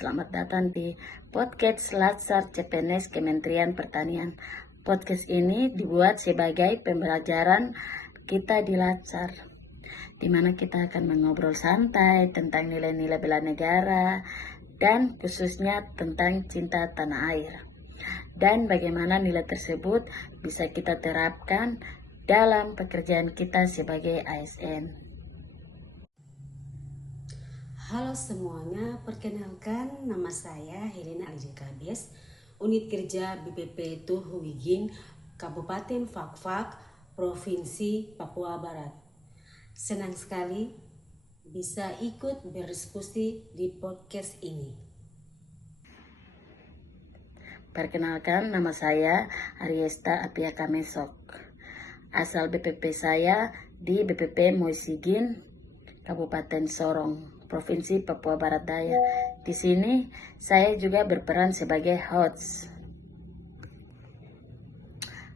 selamat datang di podcast Latsar CPNS Kementerian Pertanian. Podcast ini dibuat sebagai pembelajaran kita di Latsar, di mana kita akan mengobrol santai tentang nilai-nilai bela negara dan khususnya tentang cinta tanah air. Dan bagaimana nilai tersebut bisa kita terapkan dalam pekerjaan kita sebagai ASN. Halo semuanya, perkenalkan nama saya Helena Alijekabes, Unit Kerja BPP Tuhuwigin, Kabupaten Fakfak, Provinsi Papua Barat. Senang sekali bisa ikut berdiskusi di podcast ini. Perkenalkan, nama saya Ariesta Apiaka Mesok. Asal BPP saya di BPP Moisigin, Kabupaten Sorong, Provinsi Papua Barat Daya. Di sini saya juga berperan sebagai host.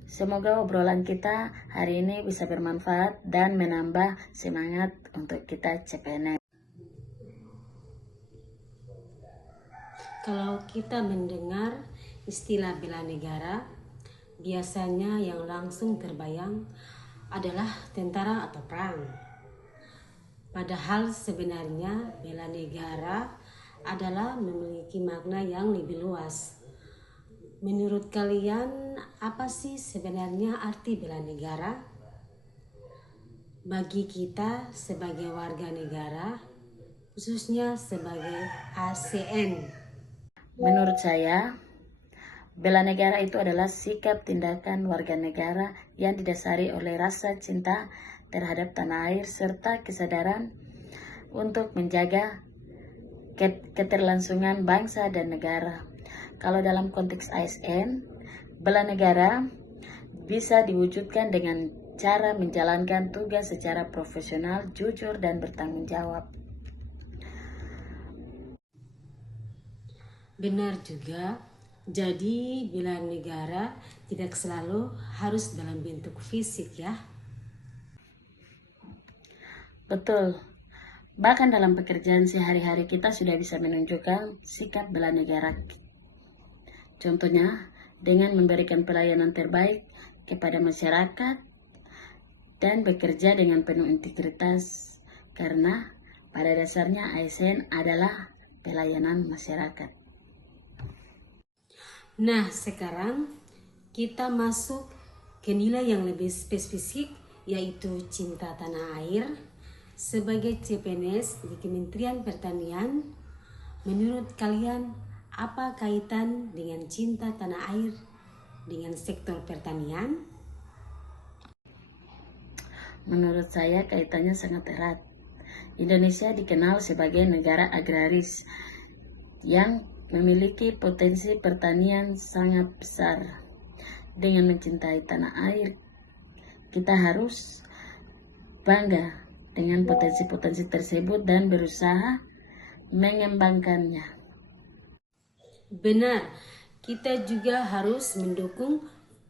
Semoga obrolan kita hari ini bisa bermanfaat dan menambah semangat untuk kita CPNS. Kalau kita mendengar istilah bela negara, biasanya yang langsung terbayang adalah tentara atau perang. Padahal sebenarnya bela negara adalah memiliki makna yang lebih luas. Menurut kalian, apa sih sebenarnya arti bela negara? Bagi kita sebagai warga negara, khususnya sebagai ASN. Menurut saya, bela negara itu adalah sikap tindakan warga negara yang didasari oleh rasa cinta terhadap tanah air serta kesadaran untuk menjaga keterlangsungan bangsa dan negara. Kalau dalam konteks ASN, bela negara bisa diwujudkan dengan cara menjalankan tugas secara profesional, jujur, dan bertanggung jawab. Benar juga, jadi bela negara tidak selalu harus dalam bentuk fisik ya. Betul. Bahkan dalam pekerjaan sehari-hari kita sudah bisa menunjukkan sikap bela negara. Contohnya, dengan memberikan pelayanan terbaik kepada masyarakat dan bekerja dengan penuh integritas, karena pada dasarnya ASN adalah pelayanan masyarakat. Nah, sekarang kita masuk ke nilai yang lebih spesifik, yaitu cinta tanah air. Sebagai CPNS di Kementerian Pertanian, menurut kalian apa kaitan dengan cinta tanah air dengan sektor pertanian? Menurut saya kaitannya sangat erat. Indonesia dikenal sebagai negara agraris yang memiliki potensi pertanian sangat besar. Dengan mencintai tanah air, kita harus bangga dengan potensi-potensi tersebut dan berusaha mengembangkannya. Benar, kita juga harus mendukung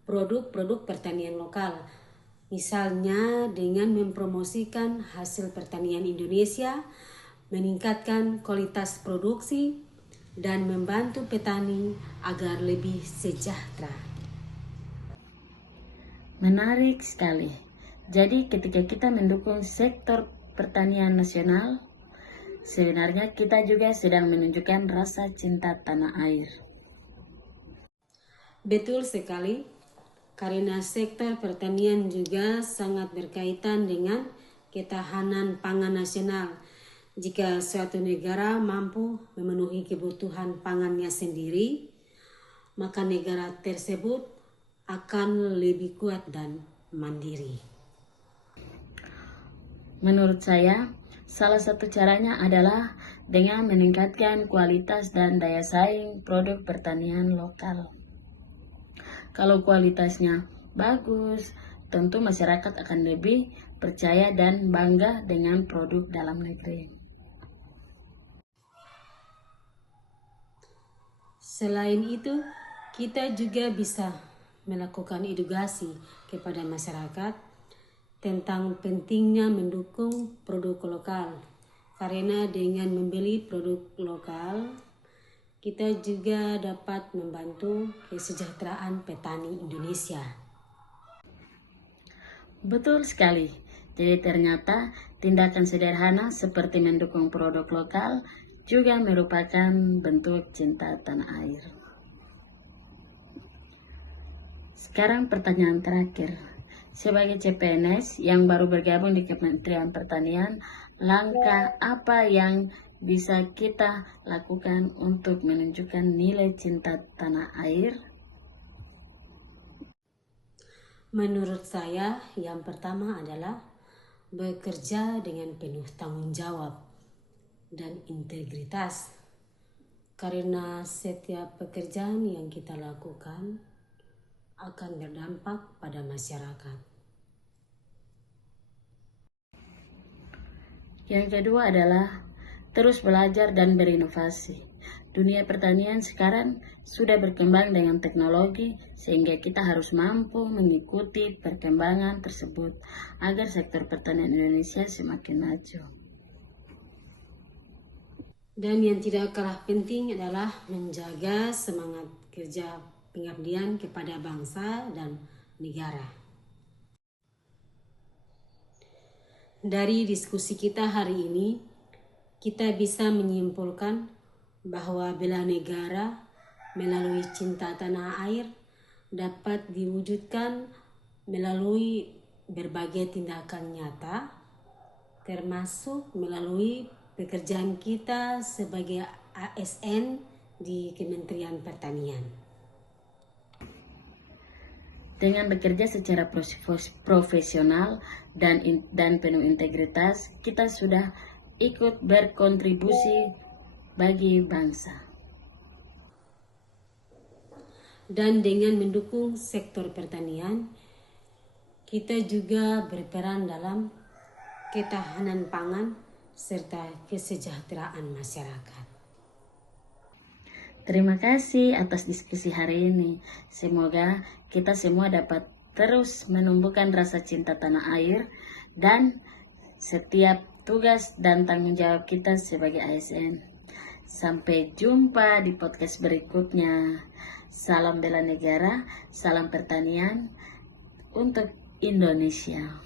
produk-produk pertanian lokal. Misalnya dengan mempromosikan hasil pertanian Indonesia, meningkatkan kualitas produksi, dan membantu petani agar lebih sejahtera. Menarik sekali. Jadi ketika kita mendukung sektor pertanian nasional, sebenarnya kita juga sedang menunjukkan rasa cinta tanah air. Betul sekali, karena sektor pertanian juga sangat berkaitan dengan ketahanan pangan nasional. Jika suatu negara mampu memenuhi kebutuhan pangannya sendiri, maka negara tersebut akan lebih kuat dan mandiri. Menurut saya, salah satu caranya adalah dengan meningkatkan kualitas dan daya saing produk pertanian lokal. Kalau kualitasnya bagus, tentu masyarakat akan lebih percaya dan bangga dengan produk dalam negeri. Selain itu, kita juga bisa melakukan edukasi kepada masyarakat tentang pentingnya mendukung produk lokal. Karena dengan membeli produk lokal, kita juga dapat membantu kesejahteraan petani Indonesia. Betul sekali. Jadi ternyata tindakan sederhana seperti mendukung produk lokal juga merupakan bentuk cinta tanah air. Sekarang pertanyaan terakhir. Sebagai CPNS yang baru bergabung di Kementerian Pertanian, langkah apa yang bisa kita lakukan untuk menunjukkan nilai cinta tanah air? Menurut saya, yang pertama adalah bekerja dengan penuh tanggung jawab dan integritas. Karena setiap pekerjaan yang kita lakukan akan berdampak pada masyarakat. Yang kedua adalah terus belajar dan berinovasi. Dunia pertanian sekarang sudah berkembang dengan teknologi sehingga kita harus mampu mengikuti perkembangan tersebut agar sektor pertanian Indonesia semakin maju. Dan yang tidak kalah penting adalah menjaga semangat kerja pengabdian kepada bangsa dan negara. Dari diskusi kita hari ini, kita bisa menyimpulkan bahwa bela negara melalui cinta tanah air dapat diwujudkan melalui berbagai tindakan nyata, termasuk melalui pekerjaan kita sebagai ASN di Kementerian Pertanian. Dengan bekerja secara profesional dan penuh integritas, kita sudah ikut berkontribusi bagi bangsa. Dan dengan mendukung sektor pertanian, kita juga berperan dalam ketahanan pangan serta kesejahteraan masyarakat. Terima kasih atas diskusi hari ini. Semoga kita semua dapat terus menumbuhkan rasa cinta tanah air dan setiap tugas dan tanggung jawab kita sebagai ASN. Sampai jumpa di podcast berikutnya. Salam bela negara, salam pertanian untuk Indonesia.